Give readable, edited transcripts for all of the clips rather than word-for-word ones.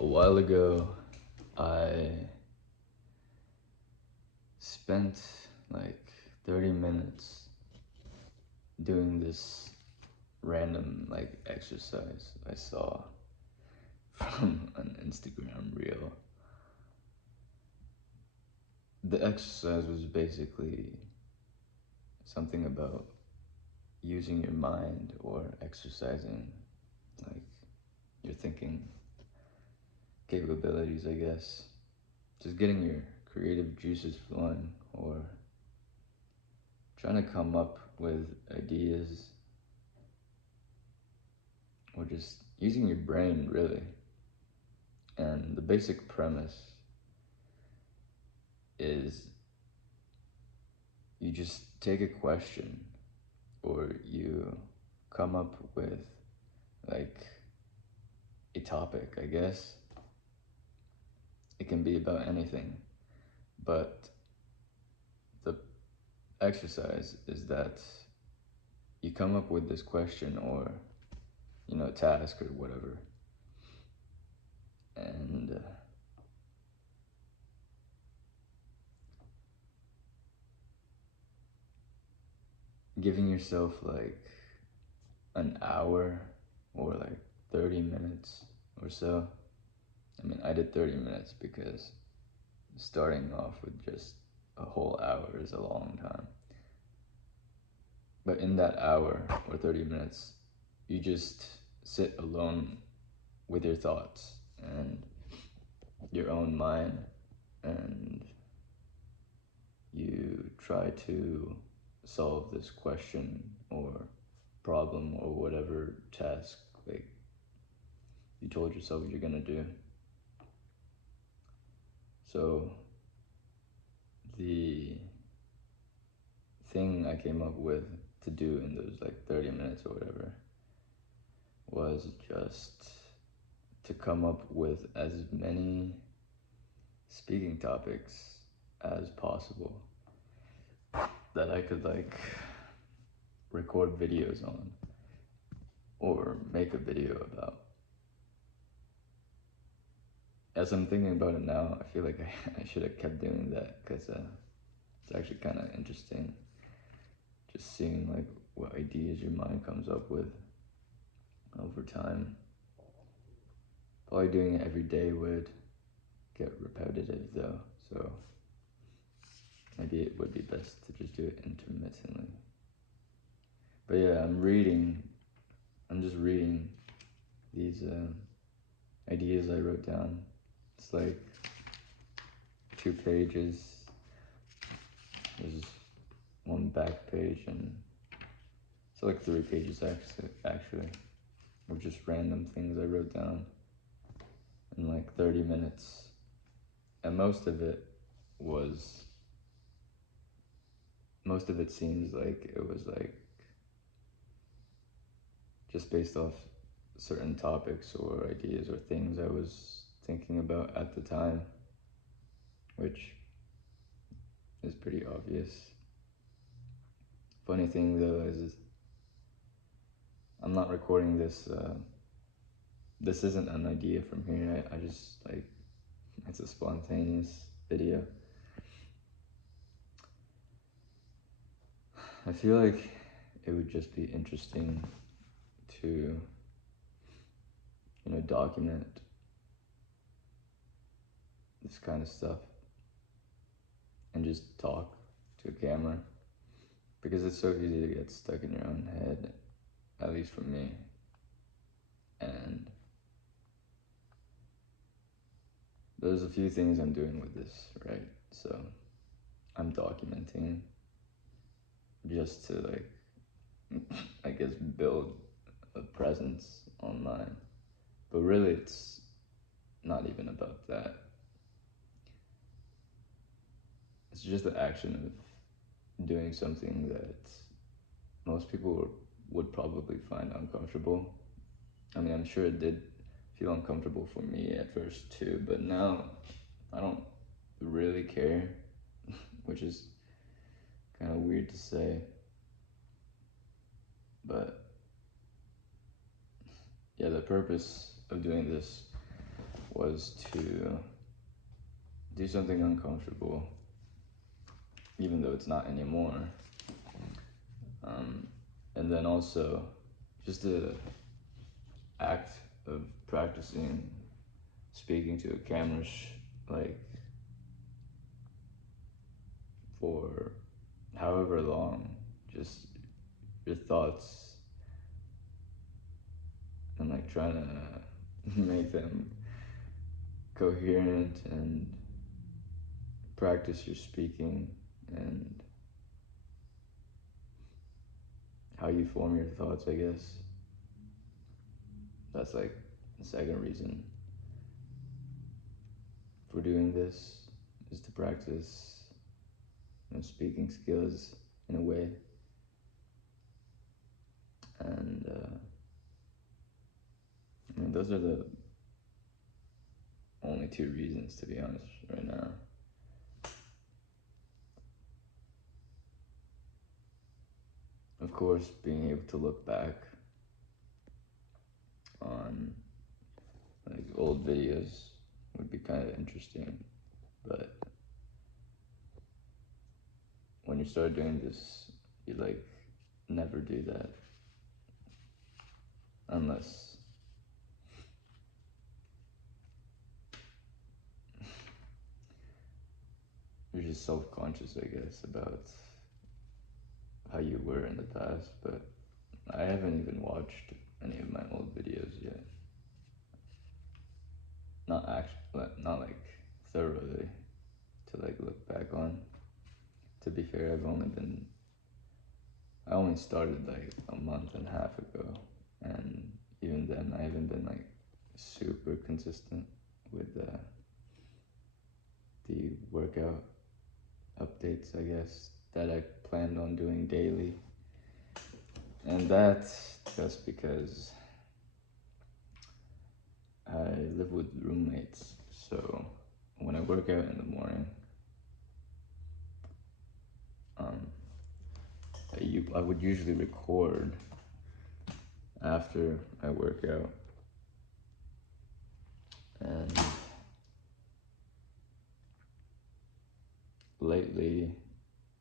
A while ago, I spent like 30 minutes doing this random like exercise I saw from an Instagram reel. The exercise was basically something about using your mind or exercising like your thinking capabilities, I guess. Just getting your creative juices flowing or trying to come up with ideas or just using your brain, really. And the basic premise is you just take a question or you come up with like a topic, I guess. It can be about anything, but the exercise is that you come up with this question or task or whatever, and giving yourself like an hour or like 30 minutes or so. I mean, I did 30 minutes because starting off with just a whole hour is a long time. But in that hour or 30 minutes, you just sit alone with your thoughts and your own mind, and you try to solve this question or problem or whatever task like you told yourself you're gonna do. So the thing I came up with to do in those like 30 minutes or whatever was just to come up with as many speaking topics as possible that I could like record videos on or make a video about. As I'm thinking about it now, I feel like I should have kept doing that because it's actually kind of interesting just seeing like what ideas your mind comes up with over time. Probably doing it every day would get repetitive though, so maybe it would be best to just do it intermittently. But yeah, I'm just reading these ideas I wrote down. It's like 2 pages. There's one back page and it's like 3 pages actually, of just random things I wrote down in like 30 minutes. And most of it seems like it was like just based off certain topics or ideas or things I was thinking about at the time, which is pretty obvious. Funny thing though is I'm not recording this. This isn't an idea from here. I just like it's a spontaneous video. I feel like it would just be interesting to document this kind of stuff and just talk to a camera because it's so easy to get stuck in your own head, at least for me. And there's a few things I'm doing with this, right? So I'm documenting just to like, I guess, build a presence online. But really, it's not even about that. It's just the action of doing something that most people would probably find uncomfortable. I mean, I'm sure it did feel uncomfortable for me at first too, but now I don't really care, which is kind of weird to say. But yeah, the purpose of doing this was to do something uncomfortable, even though it's not anymore. And then also just the act of practicing speaking to a camera, like for however long, just your thoughts and like trying to make them coherent and practice your speaking and how you form your thoughts, I guess. That's like the second reason for doing this, is to practice, speaking skills in a way. And I mean, those are the only two reasons, to be honest, right now. Of course, being able to look back on like old videos would be kind of interesting, but when you start doing this, you like never do that unless you're just self-conscious, I guess, about how you were in the past. But I haven't even watched any of my old videos yet. Not like thoroughly to like look back on. To be fair, I only started like a month and a half ago, and even then I haven't been like super consistent with the workout updates, I guess, that I planned on doing daily. And that's just because I live with roommates, so when I work out in the morning, I would usually record after I work out. And lately,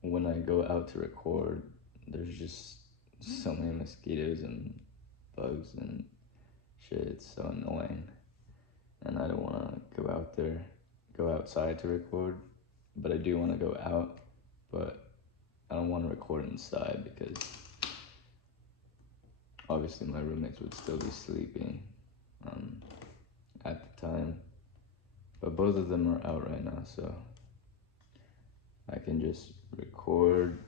when I go out to record, there's just so many mosquitoes and bugs and shit. It's so annoying. And I don't want to go outside to record, but I do want to go out, but I don't want to record inside because obviously my roommates would still be sleeping at the time. But both of them are out right now, so I can just record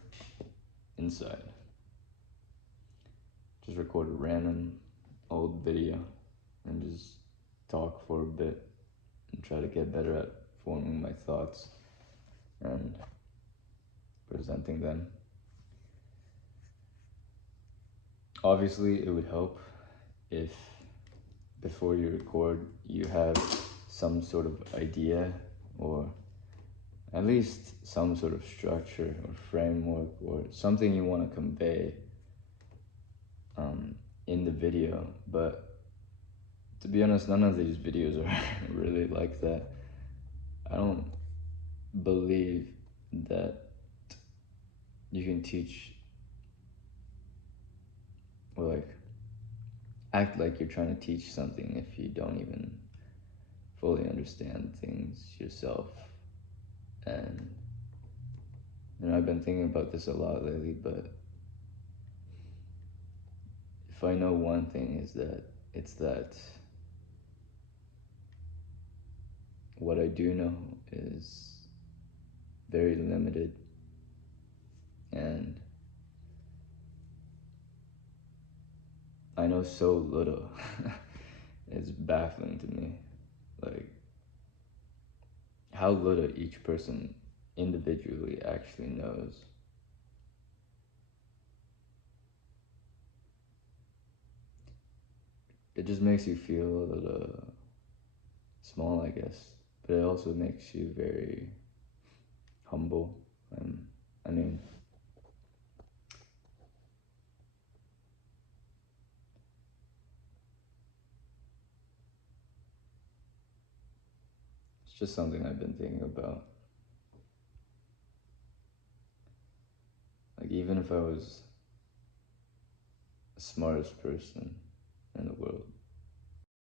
inside. Just record a random old video and just talk for a bit and try to get better at forming my thoughts and presenting them. Obviously, it would help if before you record you have some sort of idea or at least some sort of structure or framework or something you want to convey in the video. But to be honest, none of these videos are really like that. I don't believe that you can teach or like act like you're trying to teach something if you don't even fully understand things yourself. And I've been thinking about this a lot lately, but if I know one thing, it's that what I do know is very limited, and I know so little. It's baffling to me, like how little each person individually actually knows. It just makes you feel a little small, I guess, but it also makes you very humble. I mean, just something I've been thinking about. Like, even if I was the smartest person,